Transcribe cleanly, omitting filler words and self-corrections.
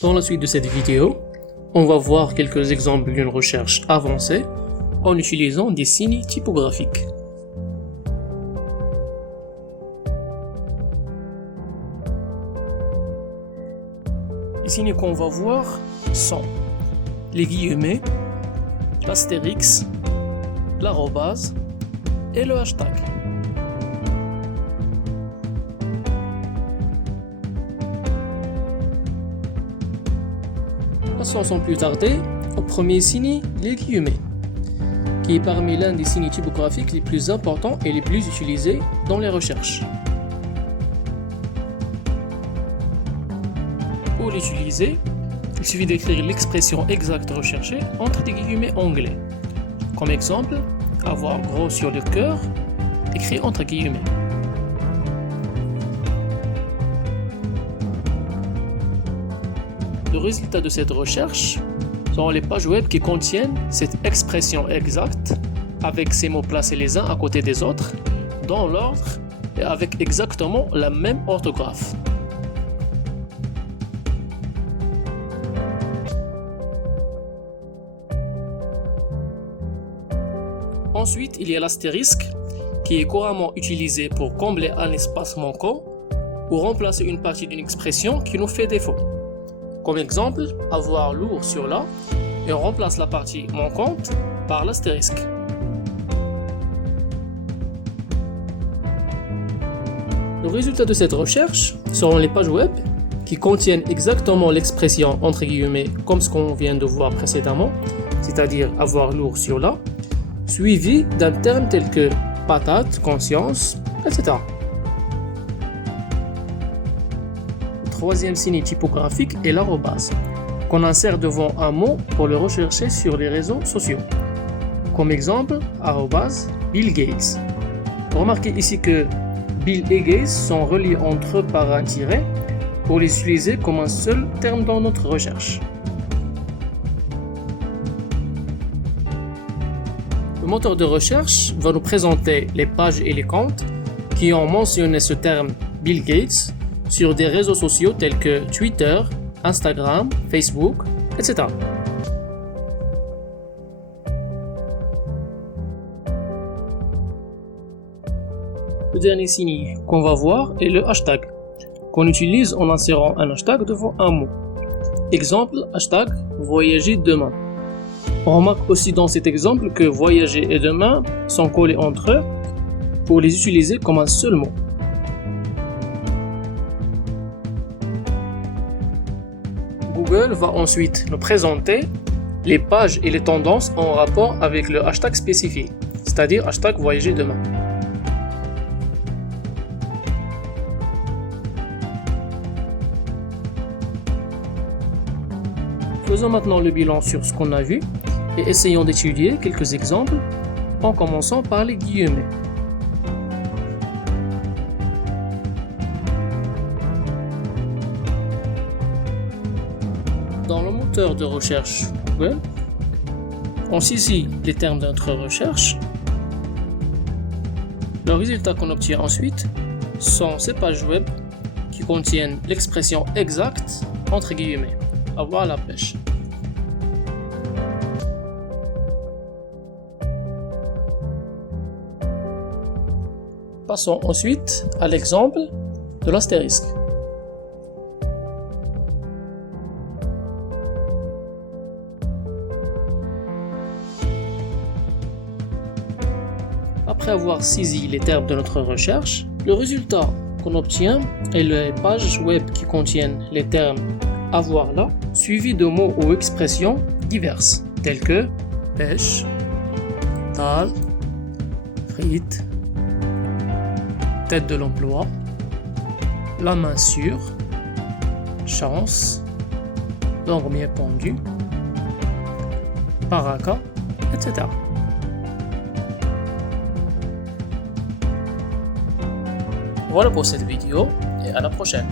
Dans la suite de cette vidéo, on va voir quelques exemples d'une recherche avancée en utilisant des signes typographiques. Les signes qu'on va voir sont les guillemets, l'astérix, l'arrobase et le hashtag. Passons sans plus tarder au premier signe, les guillemets, qui est parmi l'un des signes typographiques les plus importants et les plus utilisés dans les recherches. Pour l'utiliser, il suffit d'écrire l'expression exacte recherchée entre des guillemets anglais. Comme exemple, avoir gros sur le cœur, écrit entre guillemets. Le résultat de cette recherche sont les pages web qui contiennent cette expression exacte avec ces mots placés les uns à côté des autres dans l'ordre et avec exactement la même orthographe. Ensuite, il y a l'astérisque qui est couramment utilisé pour combler un espace manquant ou remplacer une partie d'une expression qui nous fait défaut. Comme exemple, avoir lourd sur la et on remplace la partie manquante par l'astérisque. Le résultat de cette recherche seront les pages web qui contiennent exactement l'expression entre guillemets comme ce qu'on vient de voir précédemment, c'est-à-dire avoir lourd sur la, suivi d'un terme tel que patate, conscience, etc. Le troisième signe typographique est l'arrobase, qu'on insère devant un mot pour le rechercher sur les réseaux sociaux. Comme exemple, arrobase Bill Gates. Remarquez ici que Bill et Gates sont reliés entre eux par un tiret pour les utiliser comme un seul terme dans notre recherche. Le moteur de recherche va nous présenter les pages et les comptes qui ont mentionné ce terme Bill Gates sur des réseaux sociaux tels que Twitter, Instagram, Facebook, etc. Le dernier signe qu'on va voir est le hashtag, qu'on utilise en insérant un hashtag devant un mot. Exemple, hashtag voyager demain. On remarque aussi dans cet exemple que voyager et demain sont collés entre eux pour les utiliser comme un seul mot. Google va ensuite nous présenter les pages et les tendances en rapport avec le hashtag spécifié, c'est-à-dire hashtag voyager demain. Faisons maintenant le bilan sur ce qu'on a vu et essayons d'étudier quelques exemples en commençant par les guillemets. Dans le moteur de recherche Google, on saisit les termes de notre recherche. Le résultat qu'on obtient ensuite sont ces pages web qui contiennent l'expression exacte entre guillemets, avoir la pêche. Passons ensuite à l'exemple de l'astérisque. Après avoir saisi les termes de notre recherche, le résultat qu'on obtient est les pages web qui contiennent les termes avoir là, suivis de mots ou expressions diverses, tels que pêche, dalle, frites, tête de l'emploi, la main sûre, chance, langue bien pendue, paraka, etc. Voilà pour cette vidéo et à la prochaine.